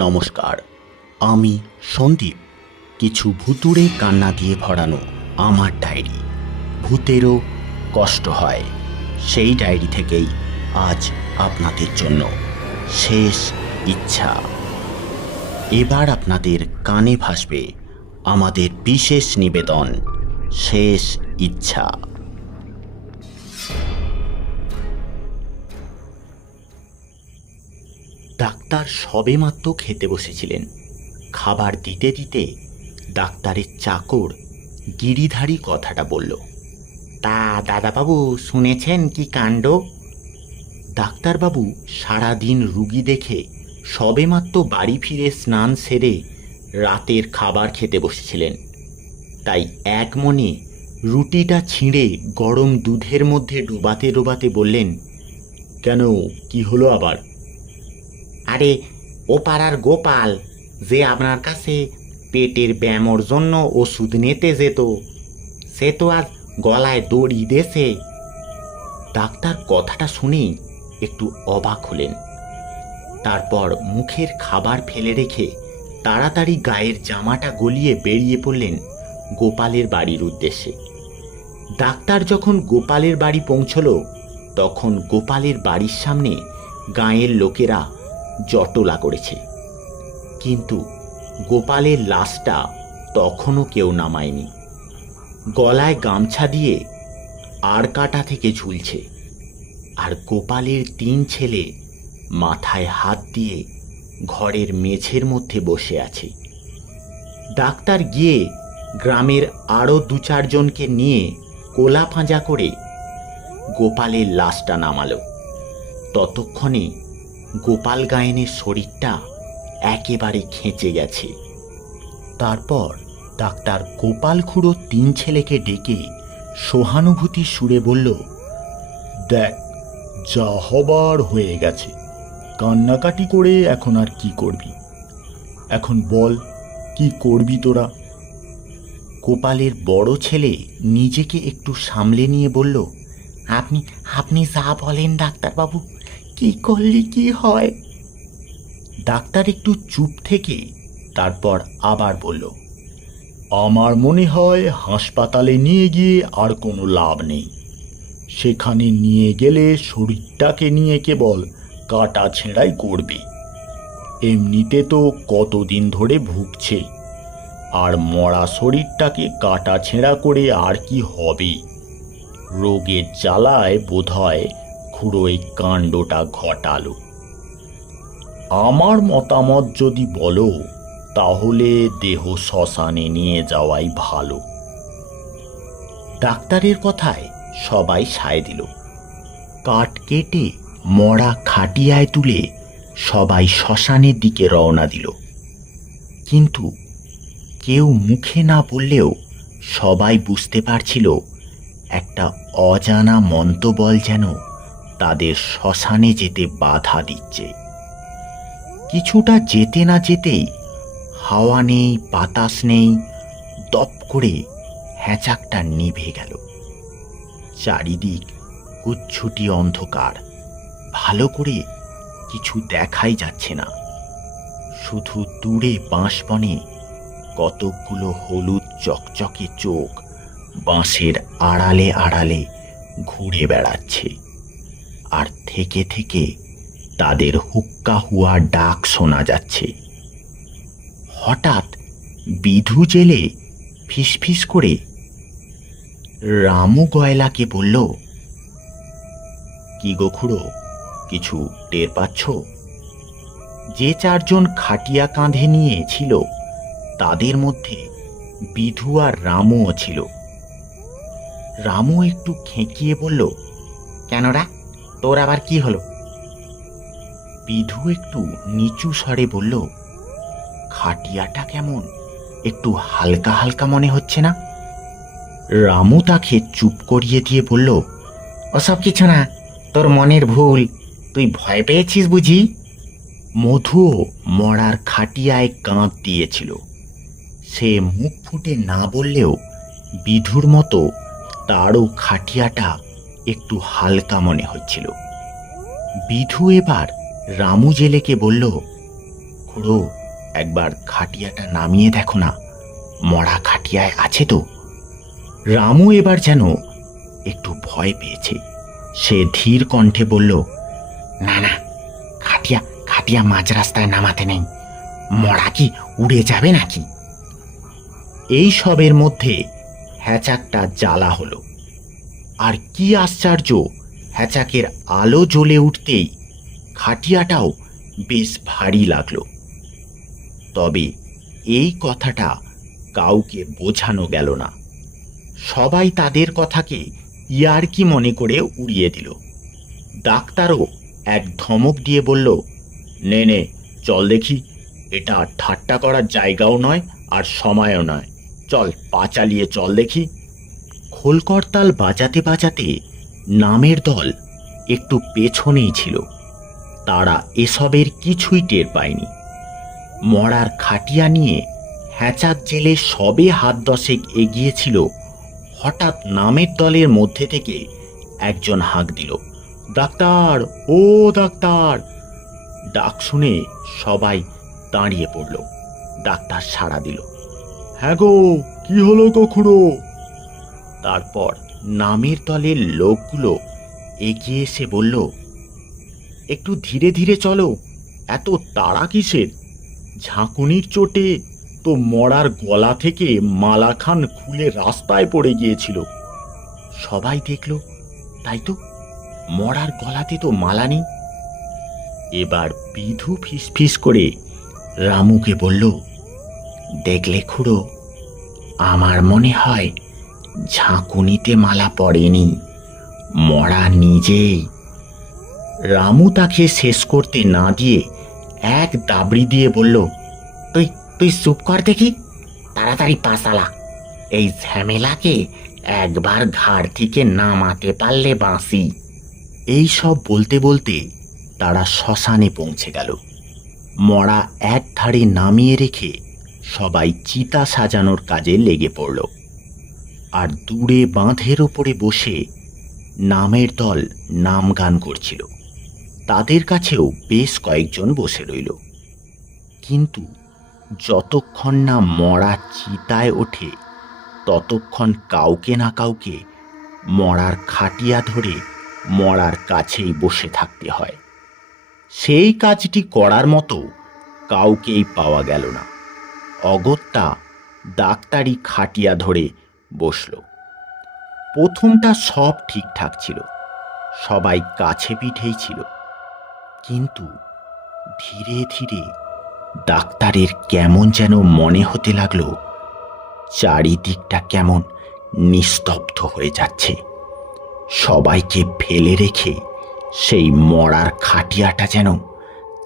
নমস্কার, আমি সন্দীপ। কিছু ভুতুড়ে কান্না দিয়ে ভরানো আমার ডায়েরি। ভূতেরও কষ্ট হয়, সেই ডায়েরি থেকেই আজ আপনাদের জন্য শেষ ইচ্ছা। এবার আপনাদের কানে ভাসবে আমাদের বিশেষ নিবেদন, শেষ ইচ্ছা। ডাক্তার সবেমাত্র খেতে বসেছিলেন। খাবার দিতে দিতে ডাক্তারের চাকর গিরিধারী কথাটা বলল, তা দাদাবাবু শুনেছেন কি কাণ্ড? ডাক্তারবাবু সারাদিন রুগী দেখে সবেমাত্র বাড়ি ফিরে স্নান সেরে রাতের খাবার খেতে বসেছিলেন। তাই এক মনে রুটিটা ছিঁড়ে গরম দুধের মধ্যে ডোবাতে ডোবাতে বললেন, কেন, কি হলো আবার? আরে, ও পাড়ার গোপাল যে আপনার কাছে পেটের ব্যামোর জন্য ওষুধ নিতে যেত, সে তো আজ গলায় দড়ি দেছে। ডাক্তার কথাটা শুনেই একটু অবাক হলেন। তারপর মুখের খাবার ফেলে রেখে তাড়াতাড়ি গায়ের জামাটা গলিয়ে বেরিয়ে পড়লেন গোপালের বাড়ির উদ্দেশ্যে। ডাক্তার যখন গোপালের বাড়ি পৌঁছল, তখন গোপালের বাড়ির সামনে গাঁয়ের লোকেরা জটলা করেছে, কিন্তু গোপালের লাশটা তখনও কেউ নামায়নি। গলায় গামছা দিয়ে আর কাটা থেকে ঝুলছে, আর গোপালের 3 ছেলে মাথায় হাত দিয়ে ঘরের মেঝের মধ্যে বসে আছে। ডাক্তার গিয়ে গ্রামের আরও 2-4 জনকে নিয়ে কোলা ফাঁজা করে গোপালের লাশটা নামালো। ততক্ষণে গোপাল গায়েনের শরীরটা একেবারে খেঁচে গেছে। তারপর ডাক্তার গোপাল খুড়ো 3 ছেলেকে ডেকে সহানুভূতির সুরে বলল, দেখ, যা হবার হয়ে গেছে, কান্নাকাটি করে এখন আর কি করবি? এখন বল, কি করবি তোরা? গোপালের বড় ছেলে নিজেকে একটু সামলে নিয়ে বলল, আপনি আপনি যা বলেন ডাক্তারবাবু, কি করলি কি হয়? ডাক্তার একটু চুপ থেকে তারপর আবার বলল, আমার মনে হয় হাসপাতালে নিয়ে গিয়ে আর কোনো লাভ নেই। সেখানে নিয়ে গেলে শরীরটাকে নিয়ে কেবল কাটা ছেঁড়াই করবে। এমনিতে তো কতদিন ধরে ভুগছে, আর মরা শরীরটাকে কাটা ছেঁড়া করে আর কি হবে? রোগের জ্বালায় বোধহয় খুড়ো এই কাণ্ডটা ঘটালো। আমার মতামত যদি বলো, তাহলে দেহ শ্মশানে নিয়ে যাওয়াই ভালো। ডাক্তারের কথায় সবাই সায় দিল। কাঠ কেটে মরা খাটিয়ায় তুলে সবাই শ্মশানের দিকে রওনা দিল। কিন্তু কেউ মুখে না বললেও সবাই বুঝতে পারছিল, একটা অজানা মন্তবল যেন তাদের শ্মশানে যেতে বাধা দিচ্ছে। কিছুটা যেতে না যেতেই হাওয়া নেই, বাতাস নেই, দপ করে হ্যাচাকটা নিভে গেল। চারিদিক কুচ্ছুটি অন্ধকার, ভালো করে কিছু দেখাই যাচ্ছে না। শুধু দূরে বাঁশবনে কতকগুলো হলুদ চকচকে চোখ বাঁশের আড়ালে আড়ালে ঘুরে বেড়াচ্ছে, আর থেকে থেকে তাদের হুক্কা হুয়া ডাক শোনা যাচ্ছে। হঠাৎ বিধু জেলে ফিসফিস করে রামু গয়লাকে বলল, কি গো খুড়ো, কিছু টের পাচ্ছ? যে 4 জন খাটিয়া কাঁধে নিয়ে ছিল, তাদের মধ্যে বিধু আর রামুও ছিল। রামু একটু খেঁকিয়ে বলল, কেনরা, তোর আবার কি হলো? বিধু একটু নিচু স্বরে বলল, খাটিয়াটা কেমন একটু হালকা হালকা মনে হচ্ছে না? রামু তাকে চুপ করিয়ে দিয়ে বলল, ওসব কিছু না, তোর মনের ভুল, তুই ভয় পেয়েছিস বুঝি? মধুও মরার খাটিয়ায় কাঁধ দিয়েছিল। সে মুখ ফুটে না বললেও বিধুর মতো তারও খাটিয়াটা একটু হালকা মনে হচ্ছিল। বিধু এবার রামু জেলেকে বলল, খুড়ো, একবার খাটিয়াটা নামিয়ে দেখো না, মরা খাটিয়ায় আছে তো। রামু এবার যেন একটু ভয় পেয়েছে। সে ধীর কণ্ঠে বলল, না না, খাটিয়া খাটিয়া মাঝ রাস্তায় নামাতে নেই, মরা কি উড়ে যাবে নাকি? এই সবের মধ্যে হ্যাচাকটা জ্বালা হলো। আর কি আশ্চর্য, হ্যাচাকের আলো জ্বলে উঠতেই খাটিয়াটাও বেশ ভারী লাগলো। তবে এই কথাটা কাউকে বোঝানো গেল না। সবাই তাদের কথাকে ইয়ার্কি মনে করে উড়িয়ে দিল। ডাক্তারও এক ধমক দিয়ে বলল, নে নে, চল দেখি, এটা ঠাট্টা করার জায়গাও নয় আর সময়ও নয়, চল পা চালিয়ে চল দেখি। খোলকর্তাল বাজাতে বাজাতে নামের দল একটু পেছনেই ছিল। তারা এসবের কিছুই টের পায়নি। মরার খাটিয়া নিয়ে হ্যাচাক জেলে সবে হাত দশেক এগিয়েছিল, হঠাৎ নামের দলের মধ্যে থেকে একজন হাঁক দিল, ডাক্তার, ও ডাক্তার। ডাক শুনে সবাই দাঁড়িয়ে পড়ল। ডাক্তার সাড়া দিল, হ্যাঁ গো, কি হলো গো খুড়ো? তারপর নামের দলের লোকগুলো এগিয়ে এসে বলল, একটু ধীরে ধীরে চলো, এত তাড়া কিসের? ঝাঁকুনির চোটে তো মরার গলা থেকে মালাখান খুলে রাস্তায় পড়ে গিয়েছিল। সবাই দেখল, তাই তো, মরার গলাতে তো মালা নেই। এবার বিধু ফিসফিস করে রামুকে বলল, দেখলে খুড়ো, আমার মনে হয় ঝাঁকুনিতে মালা পড়েনি, মরা নিজেই। রামু তাকে শেষ করতে না দিয়ে এক দাবড়ি দিয়ে বলল, তুই তুই চুপ কর দেখি, তাড়াতাড়ি পা চালা। এই ঝামেলাকে একবার ঘাড় থেকে নামাতে পারলে বাঁচি। এই সব বলতে বলতে তারা শ্মশানে পৌঁছে গেল। মরা এক ধারে নামিয়ে রেখে সবাই চিতা সাজানোর কাজে লেগে পড়ল। আর দূরে বাঁধের ওপরে বসে নামের দল নাম গান করছিল। তাদের কাছেও বেশ কয়েকজন বসে রইল। কিন্তু যতক্ষণ না মরা চিতায় ওঠে, ততক্ষণ কাউকে না কাউকে মরার খাটিয়া ধরে মরার কাছেই বসে থাকতে হয়। সেই কাজটি করার মতো কাউকেই পাওয়া গেল না। অগত্যা ডাক্তারি খাটিয়া ধরে বসল। প্রথমটা সব ঠিকঠাক ছিল, সবাই কাছে পিঠেই ছিল। কিন্তু ধীরে ধীরে ডাক্তারের কেমন যেন মনে হতে লাগলো, চারিদিকটা কেমন নিস্তব্ধ হয়ে যাচ্ছে। সবাইকে ফেলে রেখে সেই মরার খাটিয়াটা যেন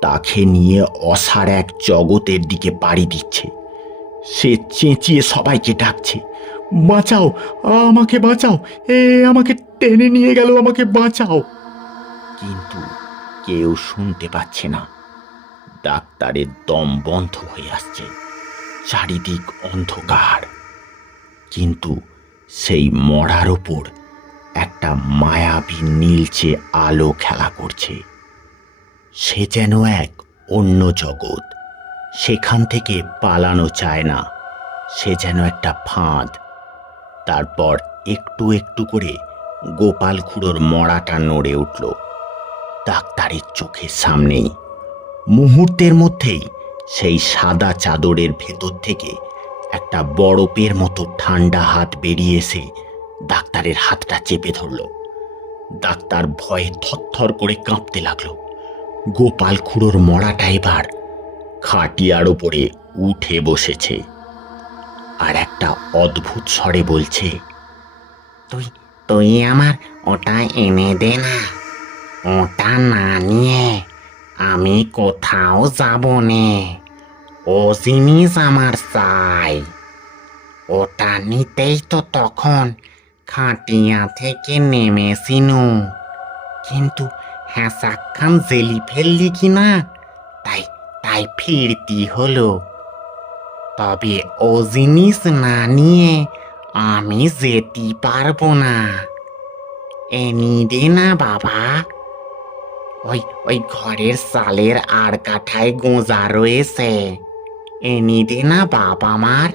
তাকে নিয়ে অসার এক জগতের দিকে পাড়ি দিচ্ছে। সে চেঁচিয়ে সবাইকে ডাকছে, বাঁচাও, আমাকে বাঁচাও, এ আমাকে টেনে নিয়ে গেল, আমাকে বাঁচাও। কিন্তু কেউ শুনতে পাচ্ছে না। ডাক্তারের দম বন্ধ হয়ে আসছে, চারিদিক অন্ধকার। কিন্তু সেই মরার ওপর একটা মায়াবী নীলচে আলো খেলা করছে। সে যেন এক অন্য জগৎ, সেখান থেকে পালানো চায় না। সে যেন একটা ফাঁদ। তারপর একটু একটু করে গোপাল খুড়োর মরাটা নড়ে উঠল ডাক্তারের চোখের সামনেই। মুহূর্তের মধ্যেই সেই সাদা চাদরের ভেতর থেকে একটা বরফের মতো ঠান্ডা হাত বেরিয়ে এসে ডাক্তারের হাতটা চেপে ধরল। ডাক্তার ভয়ে থরথর করে কাঁপতে লাগলো। গোপাল খুড়োর মরাটা এবার খাটিয়ার ওপরে উঠে বসেছে, আর একটা অদ্ভুত স্বরে বলছে, তুই তুই আমার ওটা এনে দে না, ওটা না নিয়ে আমি কোথাও যাব নে, ও জিনিস আমার চাই। ওটা নিতেই তো তখন খাটিয়া থেকে নেমেছিনু, কিন্তু হ্যাঁসাক্ষান জেলি ফেললি কিনা, তাই তাই ফিরতি হলো। তবে ও জিনিস না নিয়ে আমি যেতে পারবো না। এনি দে না বাবা, ওই ওই ঘরের চালের আর কাঠায় গোঁজা রয়েছে, এনে দে না বাপ আমার।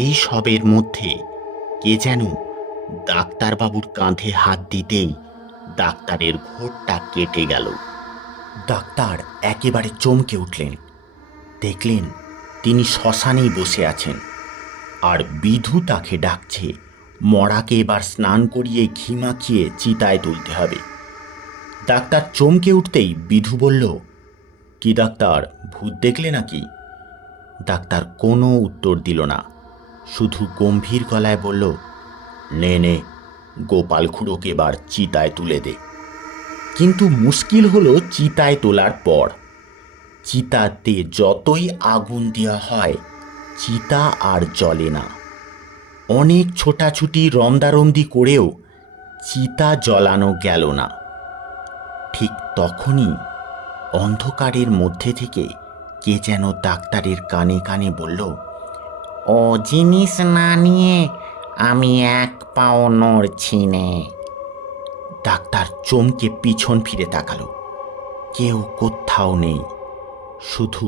এই সবের মধ্যে কে যেন ডাক্তারবাবুর কাঁধে হাত দিতেই ডাক্তারের ঘোরটা কেটে গেল। ডাক্তার একেবারে চমকে উঠলেন। দেখলেন তিনি শ্মশানেই বসে আছেন, আর বিধু তাকে ডাকছে মরাকে এবার স্নান করিয়ে ঘি মাখিয়ে চিতায় তুলতে হবে। ডাক্তার চমকে উঠতেই বিধু বলল, কি ডাক্তার, ভূত দেখলে নাকি? ডাক্তার কোনো উত্তর দিল না, শুধু গম্ভীর গলায় বলল, নে নে, গোপাল খুড়োকে এবার চিতায় তুলে দে। কিন্তু মুশকিল হলো চিতায় তোলার পর। চিতাতে যতই আগুন দেওয়া হয়, চিতা আর জ্বলে না। অনেক ছোটাছুটি রমদারমদি করেও চিতা জ্বলানো গেল না। ঠিক তখনই অন্ধকারের মধ্যে থেকে কে যেন ডাক্তারের কানে কানে বলল, ও জিনিস না নিয়ে আমি এক পাও নড়ছি নে। ডাক্তার চমকে পিছন ফিরে তাকালো। কেউ কোথাও নেই, শুধু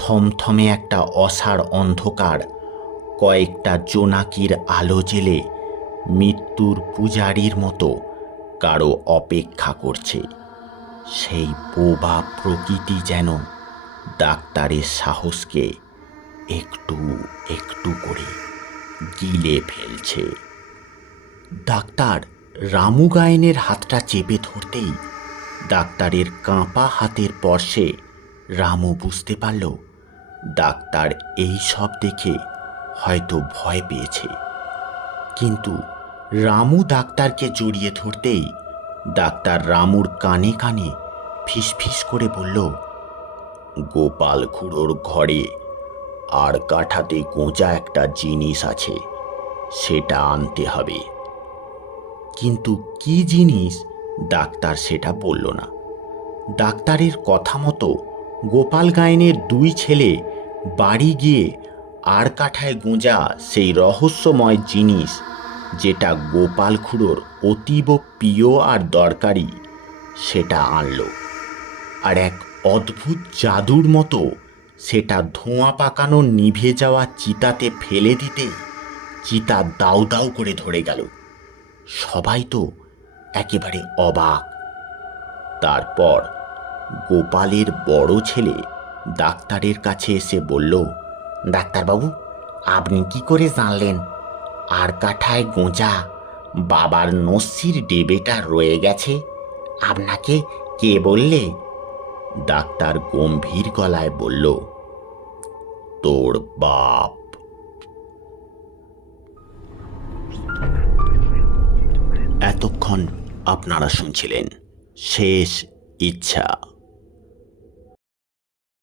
থমথমে একটা অসাড় অন্ধকার কয়েকটা জোনাকির আলো জেলে মৃত্যুর পূজারীর মতো কারো অপেক্ষা করছে। সেই বোবা প্রকৃতি যেন ডাক্তারের সাহসকে একটু একটু করে গিলে ফেলছে। ডাক্তার রামু গায়েনের হাতটা চেপে ধরতেই ডাক্তারের কাঁপা হাতের স্পর্শে রামু বুঝতে পারল ডাক্তার এই সব দেখে হয়তো ভয় পেয়েছে। কিন্তু রামু ডাক্তারকে জড়িয়ে ধরতেই ডাক্তার রামুর কানে কানে ফিসফিস করে বলল, গোপাল খুড়োর ঘরে আর কাঠাতে গোঁজা একটা জিনিস আছে, সেটা আনতে হবে। কিন্তু কি জিনিস ডাক্তার সেটা বলল না। ডাক্তারের কথা মতো গোপাল গায়েনের দুই ছেলে বাড়ি গিয়ে আর কাঠায় গোঁজা সেই রহস্যময় জিনিস, যেটা গোপাল খুড়োর অতীব প্রিয় আর দরকারি, সেটা আনলো। আর এক অদ্ভুত জাদুর মতো সেটা ধোঁয়া পাকানো নিভে যাওয়া চিতাতে ফেলে দিতেই চিতা দাউ দাউ করে ধরে গেল। সবাই তো একেবারে অবাক। তারপর গোপালের বড় ছেলে ডাক্তারের কাছে এসে বলল, ডাক্তারবাবু, আপনি কি করে জানলেন আর কাঠায় গোঁজা বাবার নস্যির ডেবেটা রয়ে গেছে? আপনাকে কে বললে? ডাক্তার গম্ভীর গলায় বলল, তোর বাপ। এতক্ষণ আপনারা শুনছিলেন শেষ ইচ্ছা।